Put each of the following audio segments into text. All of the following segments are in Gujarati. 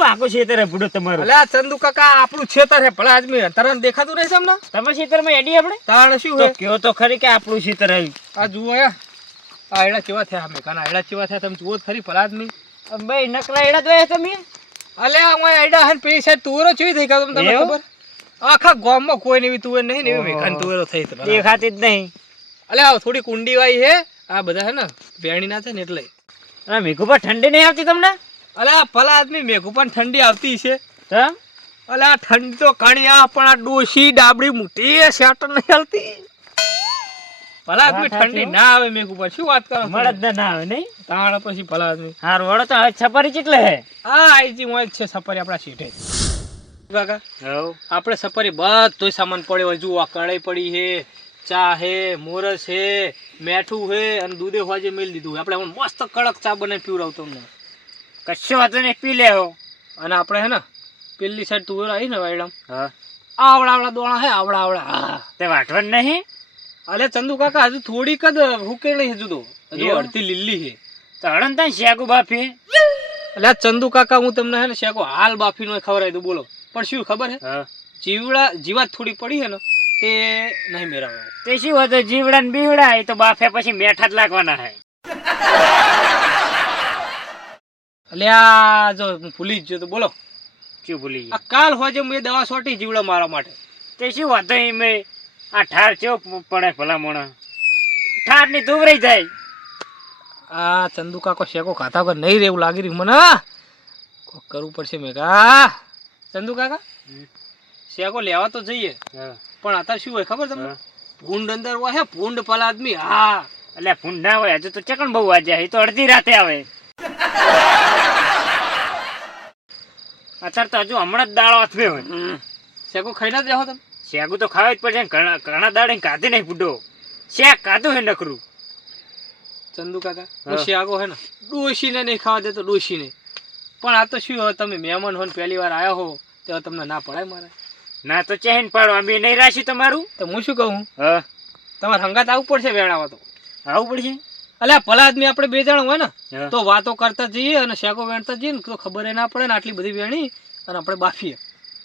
કેટલું આખું ખેતર બુડો તમારું? અલ્યા ચંદુ કાકા આપણું ખેતર હે ભલા આદમી તરણ દેખાતું રહેશે અમને? તમે ખેતરમાં એડી આપણે? તાણ શું હે? કયો તો ખરી કે આપણું ખેતર આવ્યું આ જુઓ યા આ એડા કેવા થયા અમે કાના એડા કેવા થયા તમે જુઓ ખરી ભલા આદમી. ભાઈ નકરા એડા જોયા તમે? અલે હું એડા હન પેલી સાઈડ તુવરો ચેવી થઈ ગયો તમને ખબર? આખા ગામમાં કોઈ નેવી તુવેર નહીં ને એવી મેઘાની તુવેરો થઈ. દેખાતી જ નહીં. અલે આ થોડી કુંડી વાઈ હે. આ બધા હે ને વેણી ના છે ને એટલે. અને મેઘુ પર ઠંડી નહીં આવતી તમને? અલે આ ભલા આદમી મેઘું પણ ઠંડી આવતી છે અલે આ ઠંડી તો ઘણી આ પણ આ ડોસી ડાબડી મોટી શેટર નહીં હાલતી. ભલા આદમી ઠંડી ના આવે મેઘું પર શું વાત કરો મળે જ ના આવે નહીં? તાણ પછી ભલા આદમી હારું વળો તો છપારી કેટલે હે. આ આઈજી મોજ છે સફરી આપણા સીટે કાકા હવ આપણે સફરી બધો સામાન પડ્યો હજુ જુઓ આ કડાઈ પડી છે ચા હે મોરસ હે મેઠું હે અને દૂધે હોજે મેલ દીધું આપણે મસ્ત કડક ચા બનાવી પીવડાવું તમને. કશો વાંધો નહીં પી લેવો અને આપણે હે ને પેલી સાઈડ તુવેર આવી ને વાયડામ. હા. આવડા આવડા દોણા હે આવડા આવડા. તે વાટવન નહીં? અલે ચંદુ કાકા હજુ થોડીક જ હુકેલી હજુ તો. હજુ અડધી લીલી છે. તો હળન તને શેકો બાફી? એટલે ચંદુ કાકા હું તમને હે ને શેકો હાલ બાફીનો ખબર દઉં બોલો. પણ શું ખબર હે? જીવડા જીવાત થોડી પડી હે ને તે નહીં મેરાવે. તે શું હતું? જીવડા ને બીવડા એ તો બાફે પછી મેઠા જ લાગવાના હે. આ જો હું ભૂલી જ ગયો તો બોલો. શું ભૂલી ગયા? કાલ હોજે મેં દવા સોટી જીવડો મારા માટે. તે શું વાત મેં? આ ઠાર ચો પડે ભલા મોણા? ઠારની ધુવરાઈ જાય. આ ચંદુ કાકો શેકો ખાતા વગર નહીં રહેવું લાગી રહ્યું મને કોક કરવું પડશે મેઘા ચંદુ કાકા. શેકો લેવા તો જઈએ. પણ અત્યારે શું હોય ખબર તમને? ફૂંડ ભૂંડ અંદર હોય હે ભૂંડ પલા આદમી હા. એટલે ફૂંડ ના હોય હજુ તો ચકણ બહુ વાજ્યા એ તો અડધી રાતે આવે. અત્યારે તો હજુ હમણાં જ દાળો હાથમે હોય. શેકો ખાઈ ના જાઓ તમે? શેગું તો ખાવા જ પડશે ઘણા ઘણા દાડે કાઢી નહીં બુડો. શેક કાધું હે નકરું. ચંદુ કાકા હું. શેકો હે ને? ડોશીને નહીં ખાવા દેતો ડોશીને. પણ આ તો શું હોય તમે મહેમાન હો ને પહેલી વાર આવ્યા હો તો તમને ના પડાય મારે. ના તો ચહેન પાડો અમે નહીં રાશી તમારું? તો હું શું કહું? હા. તમારે હંગાત આવવું પડશે વેણાવા તો. આવું પડશે? અલ્યા ભલા આદમી આપણે બે જણ હોય ને તો વાતો કરતા જઈએ અને શેકો વેણતા જઈએ ને તો ખબર એ ના પડે ને આટલી બધી વેણી અને આપણે બાફીએ.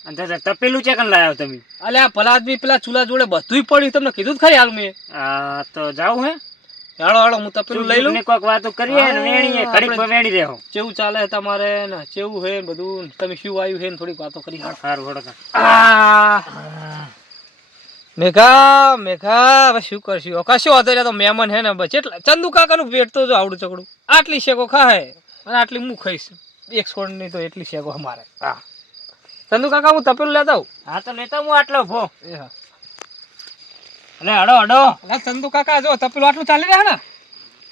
અને તપેલું ચકન લાવ્યો તમે? અલ્યા ભલા આદમી પેલા ચૂલા જોડે બધુંય પડ્યું તમને કીધું ખરી હાલ મેં. આ તો જાવ હે. હાલો હાલો હું તપેલું લઈ લઉં? કોઈક વાતો કરીએ ને વેણીએ ઘડીક વેણી રહ્યો કેવું ચાલે છે તમારે ને કેવું હે બધું તમે શું આવ્યું હે ને થોડીક વાતો કરી સારું હળો આ. મેઘા મેઘા હવે શું કરશું? કશું વાંધો તો મહેમાન હે ને બસ. એટલા ચંદુ કાકાનું પેટ તો જો આવડું ચકડું. આટલી શેકો ખાય અને આટલી હું ખાઈશ. એક છોડ નહીં તો એટલી શેકો અમારે. હા. ચંદુ કાકા હું તપેલું લેતા હું હા તો લેતા હું આટલો ભો. એ હા. એટલે અડો અડો અલા ચંદુ કાકા જો તપેલું આટલું ચાલી રહ્યા ને?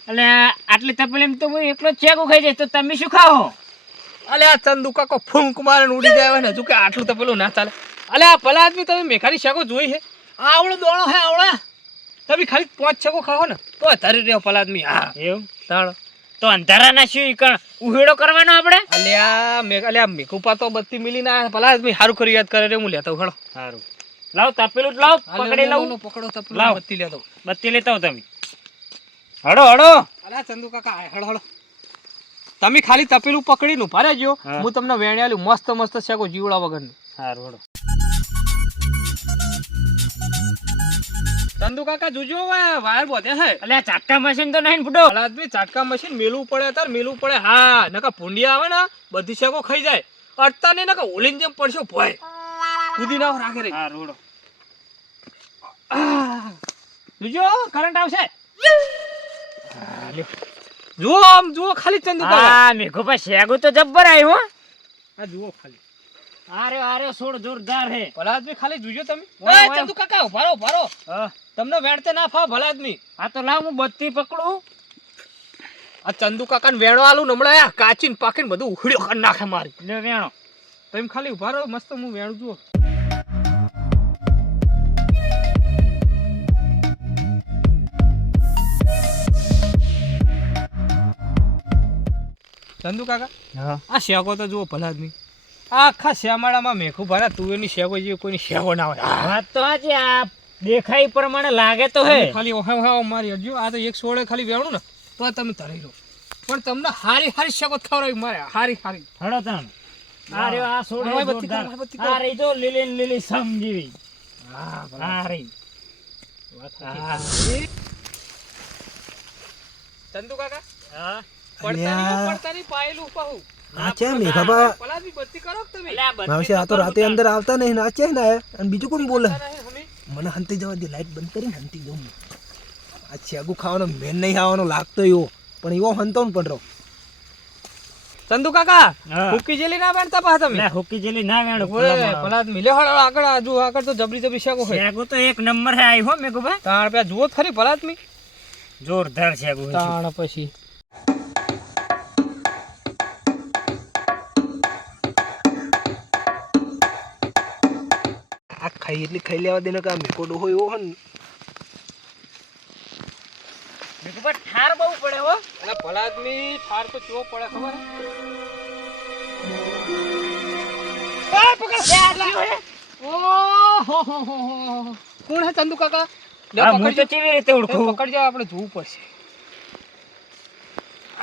એટલે આટલી તપેલી તો હું એકલો ચેકો ખાઈ જઈશ તો તમે શું ખાઓ? અલે આ ચંદુ કાકો ફૂંક મારે ઉડી જાય ને હજુ કે આટલું તપેલું ના ચાલે. અલે આ ભલા આદમી તમે મેઘાની શેકો જોઈ છે આવડો દોણો હે આવડા. તમે ખાલી પાંચ છકો ખાઓ ને તો ધરી રહ્યો ભલા આદમી હા. એવું? તાણ. તો અંધારાના શું કણ? ઉહેડો કરવાનો આપણે? અલ્યા મે અલ્યા મેઘુપા તો બત્તી મિલી ના ભલા આદમી સારું કરી યાદ કરે રે હું લેતો ઉહેડો સારું લાવ તપેલું જ લાવ પકડી લઉં. પકડો તપેલું લાવ. બત્તી લેતો. બત્તી લેતા તમે. હડો હડો. અલ્યા ચંદુ કાકા હડો હળો તમે ખાલી તપેલું પકડી નું ભારે જો હું તમને વેણ્યાલું મસ્ત મસ્ત શેકો જીવડા વગરનું. સારું હડો. ચંદુ કાકા જોજો વાયર બોધે છે. એટલે ચાટકા મશીન તો નહીં ફૂટો. આદમી ચાટકા મશીન મેલું પડે તાર મેલું પડે હા નકા ભૂંડિયા આવે ને બધી શેકો ખાઈ જાય. અડતા નહીં નકા ઓલીન જેમ પડશે ભય. કૂદી ના રાખે રે હા રોડો. જોજો કરંટ આવશે. જુઓ આમ જુઓ ખાલી ચંદુ કાકા. હા મેઘો પાસે શેગું તો જબ્બર આવ્યો હા. આ જુઓ ખાલી. આરે આરે સોડ જોરદાર હે. ભલા આદમી ખાલી જોજો તમે. એ ચંદુ કાકા ઉભારો ઉભારો તમને વેણતે ના ફાવ ભલા આદમી આ તો લાવ હું બત્તી પકડું. આ ચંદુ કાકાને વેણો આલું ને હમણાં આ કાચીને પાકીને બધું ઉખડ્યો કરી નાખે મારી. લે વેણો. તમે ખાલી ઉભારો મસ્ત હું વેણું જુઓ ચંદુ કાકા હા. આ શેકો તો જુઓ ભલા આદમી આખા શ્યામાળામાં મેઘું ભરા તુવેરની શેગો જેવી કોઈની શેગો ના હોય. વાત તો હાચી આ દેખાય ઈ પ્રમાણે લાગે તો હે. ખાલી ઓહે ઓહે મારી હરજો આ તો એક સોળે ખાલી વેણું ને તો તમે તરી લો. પણ તમને હારી હારી શેગો ખવડાવી મારે. હારી હારી. હડો તાણ. અરે આ સોળે આ રહી જો લીલી લીલી સમજીવી. હા હારી વાત ચંદુ કાકા હા. પડતા નહીં, પડતા નહીં, પાયેલું પાહું. આ છે મેઘાબા પલાદની બત્તી કરો કે તમે? અલ્યા, બત્તી માવશે આ તો રાતે અંદર આવતા નહીં નાચે ને અને બીજું કોણ બોલે? મને હંતી જવા દે લાઈટ બંધ કરીને હંતી જવું આ છેગું ખાવાનો મેન નહીં આવવાનો લાગતો એવો. પણ એવો હંતો ને પણ રહો ચંદુ કાકા હુકી જેલી ના વેણતા પા તમે? લે, હુકી જેલી ના વેણ ઓય, પલાદ મિલ્યો હળો આગળ આજુ આગળ તો જબરી જબરી શેગો હોય. શેગો તો એક નંબર હે આઈ હો મેગો ભાઈ. તાણ પે જુઓ ખરી પલાદ મી. જોરદાર શેગુ છે. તાણ પછી. ખાઈ એટલી ખાઈ લેવા દેને કે આ મેકો ડોહો એવો હોય ને ઠાર બહુ પડે હો. અને પલાદ મી ઠાર તો ચો પડે ખબર? કોણ હે ચંદુ કાકા? આ હું તો પકડજો. કેવી રીતે એ ઓળખું પકડજો આપણે જોવું પડશે.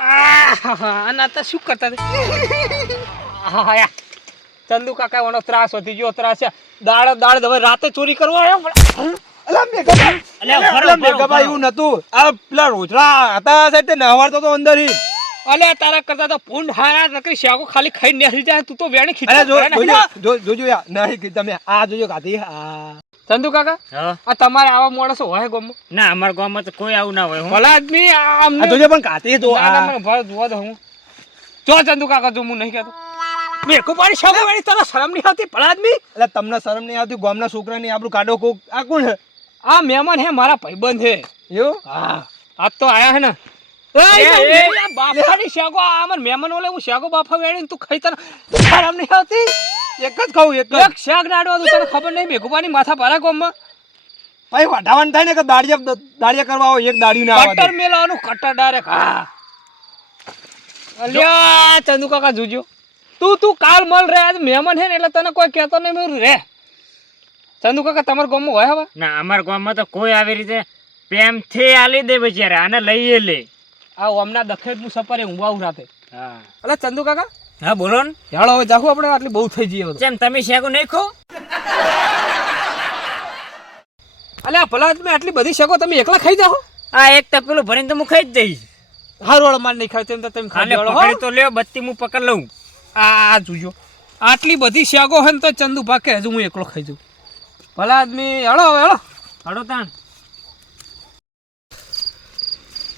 આહાહા, અને આ તો શું કરતા. ચંદુ કાકા એનો ત્રાસ વધી ગયો ત્રાસ છે. દાળ દાડ હવે રાતે ચોરી કરવા આવ્યો અલા અલા એવું નતું. આ પેલા રોજડા હતા સાહેબ તે નહાવારતો તો અંદર. અલે તારા કરતા તો પૂંડ હારા નકરી શાકો ખાલી ખાઈને નેસી જાય તું તો વેણી અરે જો ખીચા જો- જોજો નહીં તમે. આ જોજો કાતી આ. ચંદુ કાકા હા. આ તમારે આવા માણસો હોય ગામ ના અમારા ગામમાં તો કોઈ આવું ના હોય હું. ભલા આદમી આ આ જોજો પણ કાતી આ. જોવા હું. જો ચંદુ કાકા જો હું નહીં કહેતો. મેકો પાડી શાકો વાળી તને શરમ નહીં આવતી ભલા આદમી એટલે તમને શરમ નહીં આવતી ગામના છોકરાની આપણું કાઢો કોક આ કોણ હે આ મહેમાન હે મારા ભાઈબંધ હે. એવું? હા આજ તો આયા હે ને. બાફાની શાકો આ મહેમાન ઓલે હું શાકો બાફા વેણી તું ખાઈ તને શરમ નહીં આવતી? એક જ ખાવું એક એક શાક નાડવા તું તને ખબર નહીં મેઘુબાની માથા પારા કોમમાં ભાઈ વાઢાવાનું થાય ને કે દાડિયા દાડિયા કરવા હોય એક દાડિયું ના આવવા કટર. મેલાવાનું કટર ડાયરેક્ટ હા. અલ્યા ચંદુ કાકા જોજો તું તું કાલ મળ રે આજ મહેમાન હે ને એટલે તને કોઈ કહેતો નહીં મેં રે. ચંદુ કાકા તમારા ગામમાં હોય હવે? ના અમારા ગામમાં તો કોઈ આવી રીતે પ્રેમથી આલી દે બચારે આને લઈએ લે. આ ઓમના દખેજ હું સપરે ઊંઘવા આવું રાતે હા. અલા ચંદુ કાકા? હા બોલો ને. હેળો હવે જાખું આપણે આટલી બહુ થઈ જઈએ જેમ તમે શેકો નહીં ખો અલ્યા ભલા તમે આટલી બધી શેકો તમે એકલા ખાઈ જાઓ આ એક તપેલું ભરીને તો હું ખાઈ જ જઈશ. હારું વાળો માર નહીં ખાય તેમ તો તમે ખાઈ. પકડી તો લ્યો બત્તી હું પકડ લઉં. આ આ જોજો. આટલી બધી શાગો હોય ને તો ચંદુ પાકે હજુ હું એકલો ખાઈ જાઉં. ભલા આદમી હળો હવે હળો. હળો તાણ.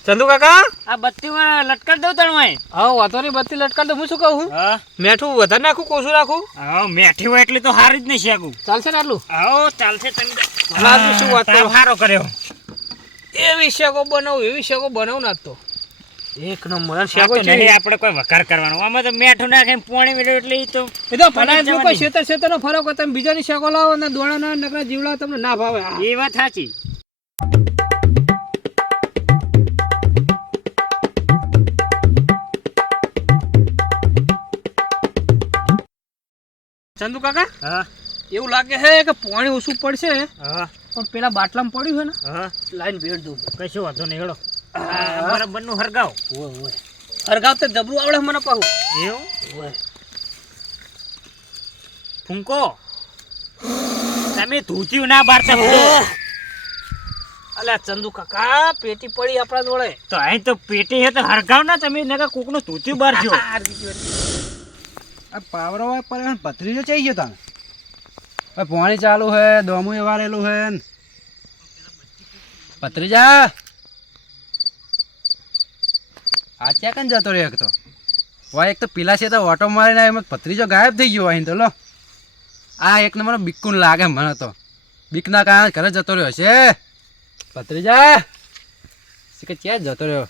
ચંદુ કાકા? આ બત્તી માં લટકાડ દઉં તણ વાંય. હા વાતો નહીં બત્તી લટકા દઉં. હું શું કહું? હા. મેઠું વધારે નાખું કોશું રાખું? હા મેઠી હોય એટલે તો હારી જ નહીં શેગુ. ચાલશે ને આટલું? હા ચાલશે ભલા શું વાત કરો? સારો કર્યો. એવી શાકો બનાવું એવી શાકો બનાવું ના તો. એક નંબર. અને શાકો શાકો નહીં આપણે કોઈ વઘાર કરવાનો. આમાં તો મેઠું નાખે પોણી મેળવ્યું એટલે એ તો એ તો ફલાય લોકો શેતર શેતરનો ફરક હોય તમે બીજાની શેકો લાવો અને દોડાના નકરા જીવડા તમને ના ભાવે. એ વાત સાચી. ચંદુ કાકા હા. એવું લાગે છે કે પાણી ઓછું પડશે હા. પણ પેલા બાટલામાં પડ્યું છે ને હા. લાઈન ભેળ દઉં. કશો વાંધો નહીં હેડો. બરાબરનું હરગાવ. ઓય ઓય. હરગાવ તો જબરું આવડે મને પાહું. એવું? ઓય. ફૂંકો. તમે ધૂત્યું ના બારતા અલ્યા ચંદુ કાકા પેટી પડી આપણા જોડે. તો અહીં તો પેટી હે તો હરગાવ ના તમે નકર કોકનું ધૂત્યું બાર જો આ પાવરો હોય પર એને ચાઈ ગયો તને હવે પાણી ચાલુ હે દોમું વારેલું હે ન. પથરીજા આ ક્યાં કન જતો રહ્યો એક તો? વાય એક તો પેલા છે તો ઓટો મારીને આવ્યો, એમાં પથરીજો ગાયબ થઈ ગયો અહીં તો લો. આ એક નંબર બીકુન લાગે મને તો. બીકના કારણે ઘરે જતો રહ્યો છે. પથરીજા કે ક્યાં જતો રહ્યો?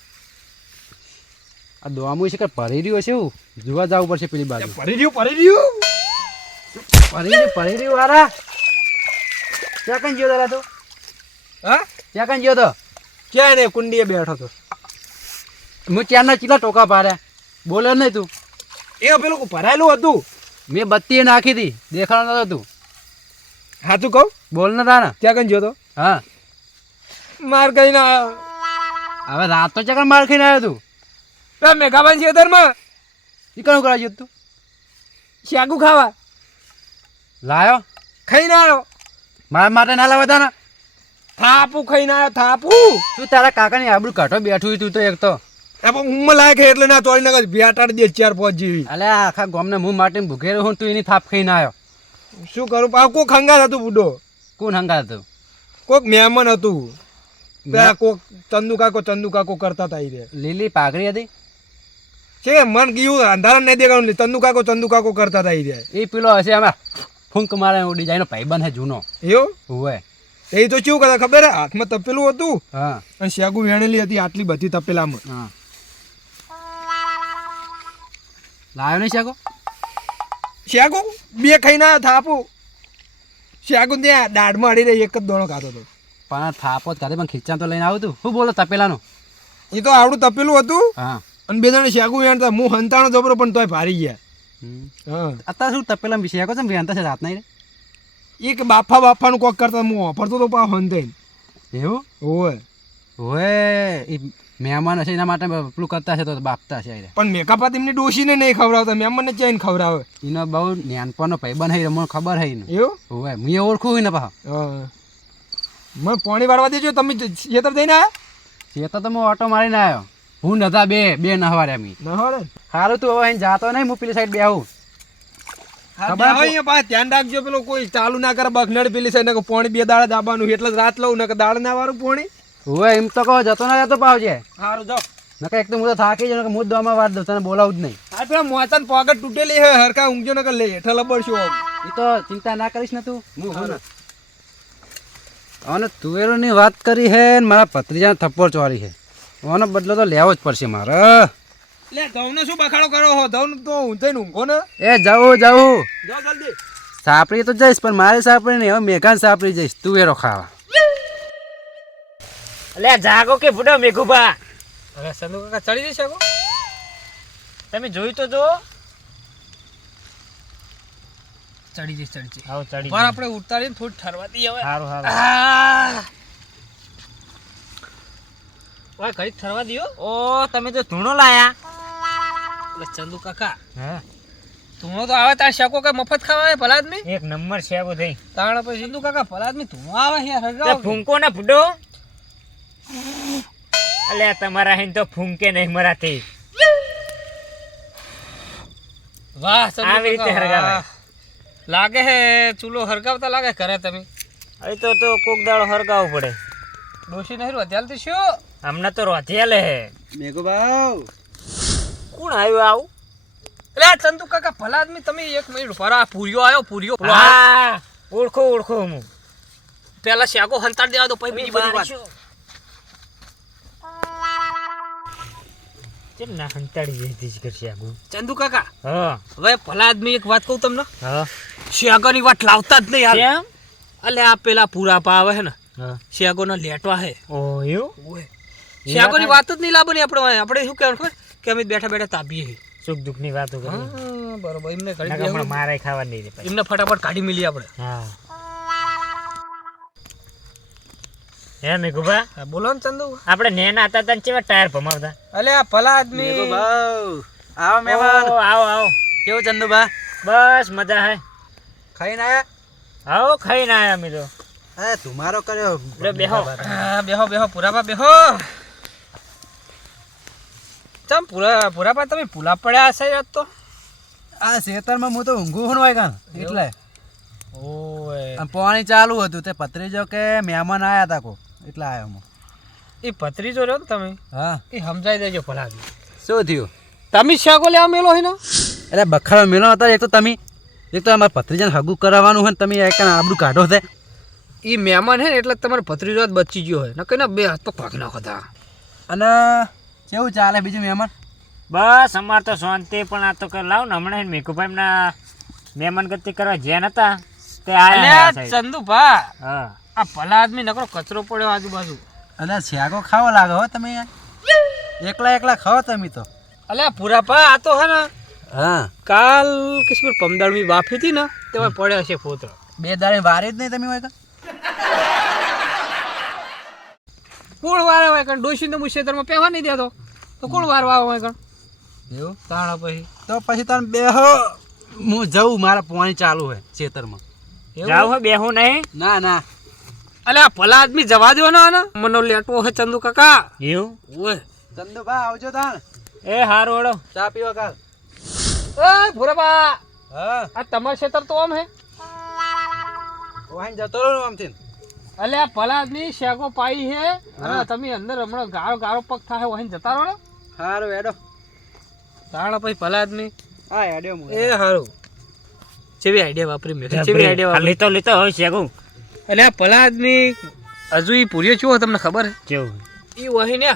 આ દોમું છે કે પરી રહ્યો છે એવું? જોવા જવું પડશે પેલી બાજુ. પરી રહ્યું પરી રહ્યું? પરી રહ્યું પરી રહ્યું વારા. ક્યાં કંઈ ગયો તારા તો? હા? ક્યાં કંઈ ગયો તો? ક્યાં ને કુંડીએ બેઠો તો. હું ક્યારના ચીલા ટોકા પાડ્યા? બોલે નહીં તું. એ પેલું ભરાયેલું હતું. મેં બત્તી નાખી હતી. દેખાણ નતો તું. હાચું કહું? બોલ ને તારા ત્યાં કન જોતો તો? હા. માર કઈ ના હવે રાત તો ચકર માર ખાઈને આવ્યો તું? મેઘાબાન એ ઈ કણું કરાવી તું શાગુ ખાવા. લાયો? ખાઈને આવ્યો. મારા માટે ના લાવ્યા ને થાપુ ખાઈને આવ્યો થાપુ. તું તારા કાકાની આબડું કાઢો બેઠું તું તો એક તો. એ પણ ઊંઘમાં લાયક છે એટલે ના તોડી નાખે બેટાડી દે ચાર પાંચ જેવી. અલે આખા ગામને મું માટે ભૂખેરો હું તું એની થાપ ખાઈને આવ્યો. શું કરું? પાછું કોક ખંગાર હતું બુડો. કોણ હંગાત હતું? કોક મહેમાન હતું. પેલા કોક ચંદુ કાકો ચંદુ કાકો કરતા હતા રે. લીલી પાઘડી હતી? છે મન ગયું અંધારા નહીં દેખાડું ચંદુ કાકો ચંદુ કાકો કરતા હતા ઈ રે. એ પેલો હશે આમાં ફૂંક મારે ડિઝાઇનનો ભાઈબંધ હે જૂનો. એવું? હોય. એ તો શું કરતા ખબર હે? હાથમાં તપેલું હતું. હા. અને શાગુ વેણેલી હતી આટલી બધી તપેલામાં. હા. લાવ્યો નહીં શેગો શાગુ બે ખાઈને આવ્યો થાપુ. શાગુ ત્યાં દાઢમાં અડી રહી એક જ દોણો ખાતો હતો પણ થાપો તારે પણ ખીચા તો લઈને આવતું તું. શું બોલો તપેલાનું? એ તો આવડું તપેલું હતું. હા. અને બે જણે શાગુ વેણતા હું હંતાણો જબરો પણ તોય ભારી ગયા. હા. અત્યારે શું તપેલા શકો છે વેણતા છે રાત નહીં એ બાફા બાફાનું કોક કરતા હું વાપરતો તો પાવ હંતે એવું? ઓય ઓય એ મહેમાન હશે એના માટે પેલું કરતા છે તો બાપતા છે અરે પણ મેકઅપ એમની ડોશીને નહીં ખવડાવતા મહેમાનને ચેન ખવડાવે. એનો બહુ નાનપણનો ભાઈબંધ હઈ મને ખબર હઈ ને એવું? હોય મેં ઓળખું હોય ને હા. મને પાણી વાળવા દેજો તમે ખેતર જઈને આવ્યા ખેતર તો હું ઓટો મારીને આવ્યો હું નતા બે બે નહવારે મી ના હોડે સારું તું હવે અહીં જાતો નહીં હું પેલી સાઈડ બેહું. ધ્યાન રાખજો પેલો કોઈ ચાલુ ના કરે બગનડ પેલી સાઈડ પાણી પોણી બે દાડા દાબાનું એટલે રાત લઉં ને દાળ ના વાળું પોણી. હોય એમ તો કહો જતો ના જતો પાવજે. સારું જો નકર એક તો હું તો થાકી જાઉં નકર હું દવામાં વાર દઉં તને બોલાવું જ નહીં. આ પેલા મોચન પોગટ તૂટેલી હે હરકા ઊંઘજો ને લે હેઠળ લબડશો એ તો ચિંતા ના કરીશ ને તું. હું હું અને તુવેરોની વાત કરી હે ને મારા ભત્રીજાને થપ્પડ ચોરી છે ઓનો બદલો તો લેવો જ પડશે મારે. લે ધવને શું બખાડો કરો હો? ધવન તો ઊંધાઈને ઊંઘો ને. એ જાઉં જાઉં. જો જલ્દી. સાપડી તો જઈશ પણ મારે સાપડી નહીં હવે મેઘાન સાપડી જઈશ તુવેરો ખાવા. અલે જાગો કે ફૂટો મેઘુભા. અરે સંદુ કાકા ચડી જશે શકો તમે જોયું તો જો. ચડી જઈશ ચડી જઈશ. આવો ચડી પણ આપણે ઉતારીને થોડી ઠરવા દઈએ હવે સારું સારું ઓય ઘડીક ઠરવા દ્યો. ઓ તમે તો ધૂણો લાયા. એટલે ચંદુ કાકા. હા? ધૂણો તો આવે તાર શકો કે મફત ખાવા આવે ભલા આદમી એક નંબર છે આવું થઈ. તાણ પછી ચંદુ કાકા ભલા આદમી ધૂણો આવે હરગાવ ફૂંકો ને ફૂટો. અલે તમારા હિન તો ફૂંકે નહીં મરાતી વાહ આવી રીતે હરગાવે. લાગે હે ચૂલો હરગાવતા લાગે કરે તમે? હવે તો તો કોક દાડો હરગાવવું પડે. ડોશી નહીં અત્યારથી શું હમણાં તો રોધ્યાલે હે. મેઘો ભાવ કોણ આવ્યું આવું? અરે ચંતુ ચંદુ કાકા ભલા આદમી તમે એક મિનિટ. આ પૂર્યો આવ્યો પૂર્યો હા ઓળખો ઓળખો હું. પેલા શાકો હંતાડ દેવા દો પછી બીજી બધી વાત. કેમ ના હંતાડી જતી જ કરશે આગુ ચંદુ કાકા હા. હવે ભલા આદમી એક વાત કહું તમને? હા. શાકોની વાત લાવતા જ નહીં યાર અલે આ પેલા પૂરા પા આવે છે ને શિયાગો ના લેટવા હે ઓ એવું? શાકોની વાત જ નહીં લાવવાની આપણે આપણે શું કહેવાનું ખબર? કે અમે બેઠા બેઠા તાપીએ સુખ દુઃખની વાતો કરી બરોબર. એમને બેહવું. મારે ખાવા નહીં એમને ફટાફટ કાઢી મિલી આપણે. હા. હે મેઘુભા બોલો ને ચંદુ. આપણે નેના હતા તને કેવા ટાયર ભમાવતા? અલે આ ભલા આદમી. આવો ઓ, આવો આવો. કેવું ચંદુભા? બસ મજા હે. ખાઈને આયા? આવો ખાઈને આયા અમે તો. એ તુમારો કર્યો. બેહો. બેહો બેહો બેહો. ચમ પુરા પુરાપા તમે પુલા પડ્યા હશે યાદ તો. આ શેતરમાં હું તો ઊંઘું હું હોય કાન એટલે. ઓય. અને પાણી ચાલુ હતું તે પત્રીજો કે મહેમાન આયા હતા કો એટલે આવ્યો હું. એ ભત્રીજો રહ્યો ને તમે. હા. એ સમજાઈ દેજો ભલા શું થયું? તમે શાકો લેવા મેલો હોય ને? એટલે બખાડો મેલો હતા એક તો તમે એક તો અમારા ભત્રીજાને હગું કરાવવાનું હોય ને તમે એક આબડું કાઢો છે. એ મહેમાન હે ને એટલે તમારો ભત્રીજો જ બચી ગયો હોય નકર ને બે હાથ તો ભાગ નાખો હતા અને કેવું ચાલે બીજું મહેમાન? બસ અમાર તો શાંતિ પણ આ તો કે લાવ ને હમણાં મેઘુભાઈ ના મહેમાન ગતિ કરવા જ્યાં હતા તે આ ચંદુભા. હા. આ ભલા આદમી નકરો કચરો પડ્યો આજુબાજુ. અલ્યા શ્યાગો ખાવો લાગે હો તમે એકલા એકલા ખાઓ તમે તો. અલ્યા પૂરાપા આ તો હે ને હા. કાલ કે શું પમદાળની બાફી હતી ને તેમાં પડ્યા છે ફોતરા. બે દાડે વારે જ નહીં તમે હોય કાં? કોણ વારે હોય કણ? ડોશી તો મુશેતરમાં પહેવા નહીં દેતો. તો કોણ વારવા હોય કણ? એવું? તાણા પછી. તો પછી તમે બેહો. હું જઉં મારા પાણી ચાલુ હોય ખેતરમાં. જાવ હો બેહું નહીં. ના ના. અલે આ ભલા આદમી જવા દો ને આને? મનો લેટવો હે ચંદુ કાકા. એવું? ઓય. ચંદુભા આવજો તાણ. એ હારું વડો ચા પીવા કાલ. ઓય ભૂરાબા હા. આ તમાર ખેતર તો આમ હે? વાહન જતો રહો આમથી. અલે આ ભલા આદમી શેગો પાઈ હે? અને તમે અંદર હમણાં ગારો ગારો પગ થાય વાહન જતા રહો ને. હારો એડો તાણ પછી ભલા આદમી. હા એડ્યો એ હારું. ચેવી આઈડિયા વાપરી મેં. ચેવી આઈડિયા લીતો લીતો હવે શેગું એટલે આ ભલા આદમી હજુ એ પૂર્યો ચેવો તમને ખબર? કેવું? એ વહીને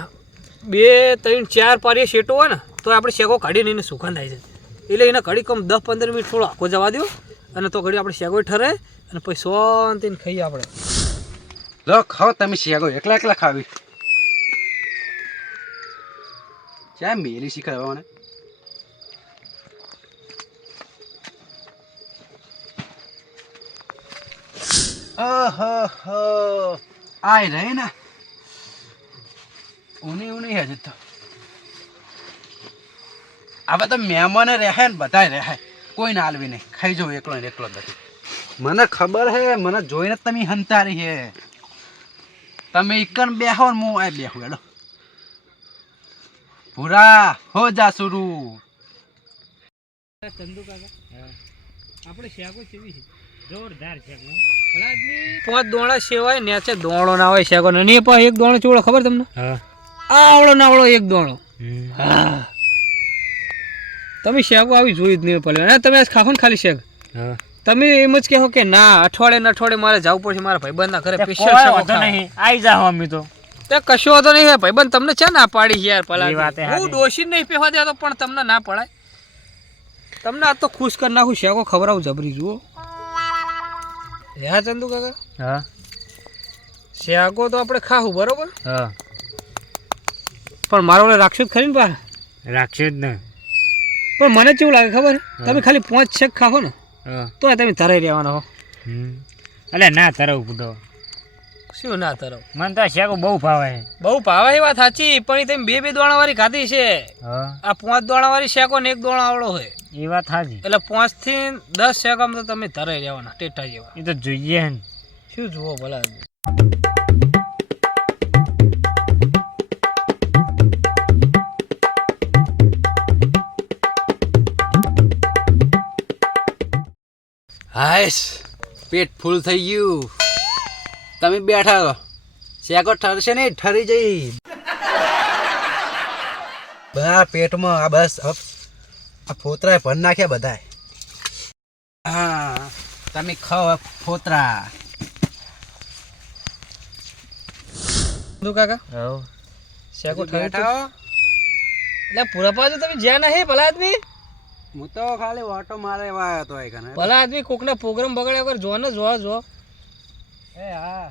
બે ત્રણ ચાર પારીએ શેટો હોય ને તો આપણે શેકો કાઢીને એને સુખન થાય છે. એટલે એને ઘડી કમ દસ પંદર મિનિટ થોડો આખો જવા દો અને તો ઘડી આપણે શેકો ઠરે અને પછી શાંતિને ખાઈએ આપણે. લો ખાઓ તમે શેગો એકલા એકલા ખાવી. ચા મેલી શીખવા આય રહે ને. ઊની ઉની હજુ તો હવે તો મહેમાને રહે ને બધાય રહે કોઈ ના આલવી નહીં. ખાઈ જવું એકલો ને એકલો નથી મને ખબર હે મને જોઈને તમે હંતારી હે. તમે ઇકન બેહો ને હું આ બેહું એડો પૂરા હો જા સુરુ. ચંદુ કાકા આપણે શેકો કેવી છે? જોરદાર શેગું પાંચ દોણા સેવાય નેચે દોણો ના હોય શેકો ને. પણ એક દોણો ચોળો ખબર તમને? હા. આવડો નાવડો એક દોણો. હા. તમે શેકો આવી જોઈ જ નહીં પડે. અને તમે આજ ખાખો ને ખાલી શેક. તમે એમ જ કહો કે ના અઠવાડિયે ને અઠવાડિયે મારે જવું પડશે મારા ભાઈબંધના ઘરે તે સ્પેશિયલ શેકો નહીં. આઈ જાઓ અમે તો. તે કશો વાંધો નહીં હે ભાઈબંધ તમને છે ના પાડી યાર પલા એ વાત એ હું હાચી. નહીં પહેવા દેતો પણ તમને ના પડાય. તમને આ તો ખુશ કરી નાખું શેકો ખવડાવું જબરી જુઓ. હા ચંદુ કાકા. હા. શેકો તો આપણે ખાવું બરોબર? હા. પણ મારો ઓલે રાખશો જ ખરી ને પા રાખશું જ ને. પણ મને કેવું લાગે ખબર? તમે ખાલી પાંચ છેક ખાવો ને તો તમે ધરાઈ રહેવાના હો. એટલે ના તરવ બુડો શું ના તરફ. મને તો શેકો બહુ ભાવે બહુ ભાવે એ વાત સાચી પણ તેમ બે બે દોણા વાળી ખાધી છે. આ પાંચ દોણા વાળી શેકો ને એક દોણા આવડો હોય એ વાત સાચી એટલે પાંચથી દસ શેકો તો તમે ધરાઈ રહેવાના ટેટા જેવા. એ તો જોઈએ ને. શું જુઓ ભલા. હાય પેટ ફૂલ થઈ ગયું. તમે બેઠા છો શેકો ઠરશે નહીં ઠરી જઈ. બધા પેટમાં આ બસ આ ફોતરા ભર નાખ્યા બધા હા તમે ખાઓ ફોતરા. કાકા? શેકો? એટલે પૂરા પાછું તમે જ્યાં નહીં ભલા આદમી. હું તો ખાલી ઓટો મારે આવ્યો તો ભલા આદમી કોકના પ્રોગ્રામ બગાડ્યા વગર જો ને જો જો. એ હા.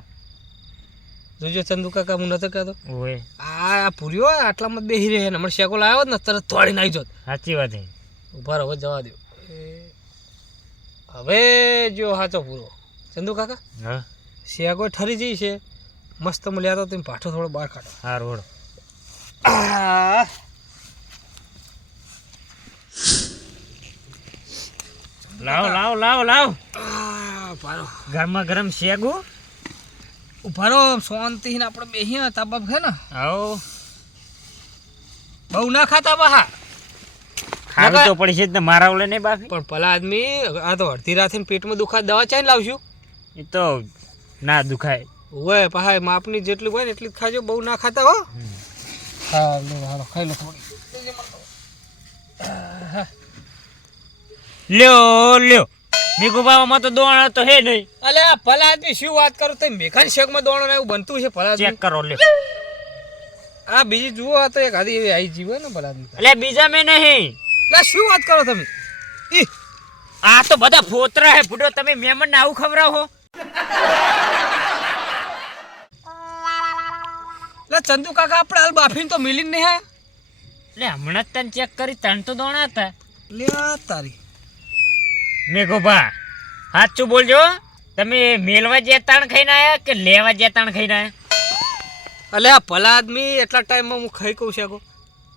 જોજો ચંદુ કાકા હું નતો કહેતો. ઓએ આ આ પૂર્યો આટલામાં બેહી રહે ને હમણાં શેકો લાવ્યો ને તરત તોડીને આવી જોત સાચી વાત છે. ઊભા રહો જવા દો હવે જો સાચો પૂરો ચંદુ કાકા હા. શેકો ઠરી જઈ છે. મસ્ત મળ્યા તો તમે પાઠો થોડો બહાર કાઢો. હા રોડ લાવ લાવ લાવ લાવ. ગરમા ગરમ શેગું ઊભા રહો શાંતિથી આપણે બેસીએ તાબાબ છે ને? આવો. બહુ ના ખાતા બહા. ખાવી તો પડશે જ ને મારા ઓલે નહીં બાકી પણ પેલા આદમી આ તો અડધી રાતે પેટમાં દુખા દવા ચાઈને લાવશું એ તો ના દુખાય. હોય પાહા માપની જેટલી હોય ને એટલી જ ખાજો બહુ ના ખાતા હો. હા લો હાલો ખાઈ લો થોડી. લ્યો લ્યો. મીકુ બાબામાં તો દોણ તો હે નહીં. અલે આ ભલા આદમી શું વાત કરું? તમે મેઘાન શેકમાં દોણો ને એવું બનતું છે ભલા ચેક કરો લે આ બીજી જુઓ આ તો એક આધી એવી આવી જીવે ને ભલા આદમી એટલે બીજા મેં નહીં. લા શું વાત કરો તમે? ઈ. આ તો બધા ફોતરા હે ફૂટો તમે મહેમાન ને આવું ખવડાવો? લે ચંદુ કાકા આપણે હાલ બાફીને તો મિલી નહીં હે એટલે હમણાં જ તને ચેક કરી તને તો દોણા હતા. લે તારી. મેઘો ભા સાચું બોલજો? તમે મેલવા જે તાણ ખાઈને આયા કે લેવા જે તાણ ખાઈને આવ્યા અલે આ ભલા આદમી એટલા ટાઈમમાં હું ખાઈ કહું શકું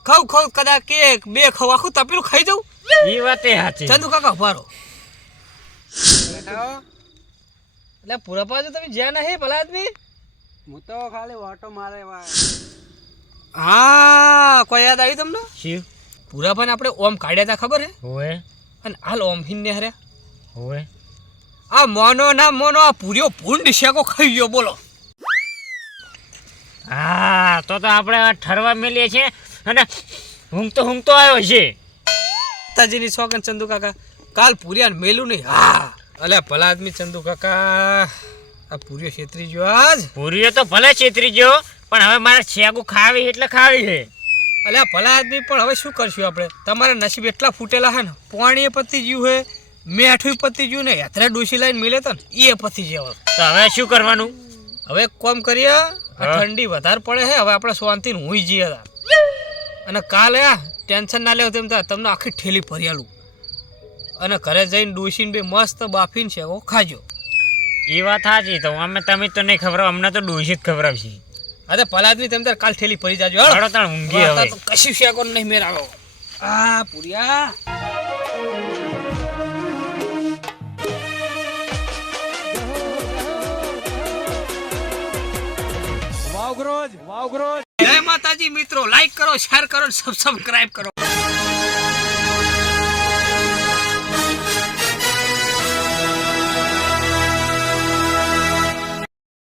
ખાવ ખવ કદાચ કેક બે ખાવ આખું તપેલું ખાઈ જાઉં? એ વાત એ સાચી. ચંદુ કાકા ઉભારો એટલે પૂરા પાછું તમે જ્યાં નહીં ભલા આદમી? હું તો ખાલી ઓટો મારે હા કોઈ યાદ આવી તમને? શિવ. પૂરા પણ આપણે ઓમ કાઢ્યા હતા ખબર હે? હોવે. અને હાલ ઓમ હિન્ને હરે. હોવે. આ મોનો ના મોનો આ પૂર્યો ભૂંડ શેકો ખાઈ ગયો બોલો. હા તો તો આપણે આ ઠરવા મેલીએ છીએ અને હુંગતો હુંગતો આવ્યો છે. તાજીની સોગન ચંદુ કાકા. કાલ પૂર્યા મેલું નહીં. હા. અલે ભલા આદમી ચંદુ કાકા. આ પૂર્યો છેતરી ગયો આજ. પૂરીઓ તો ભલે છેતરી ગયો પણ હવે મારે શેગું ખાવી એટલે ખાવી છે. અલ્યા ભલા આદમી પણ હવે શું કરશું આપણે? તમારા નસીબ એટલા ફૂટેલા હે ને પાણીએ પતી ગયું હે મેઠું પતી ગયું ને યાત્રા ડોસી લાઈન મિલે તો ને એ પતી જવા તો હવે શું કરવાનું? હવે કામ કરીએ ઠંડી વધારે પડે હે હવે આપણે શાંતિ હુઈ જઈએ. અને કાલે આ ટેન્શન ના લેવો તેમ તમને આખી ઠેલી ભર્યાલું અને ઘરે જઈને ડોસીને બે મસ્ત બાફીને છે ખાજો. એ વાત સાચી તો અમે તમે તો નહીં ખબર અમને તો ડોસી જ ખવડાવશે. અરે પલાદની તમે તાર કાલ ઠેલી ભરી જાજો હળો. તાણ ઊંઘી હવે. તો કશું શેકો નહીં મેર આ પુરિયા. જય માતાજી મિત્રો લાઈક કરો શેર કરો સબસ્ક્રાઇબ કરો.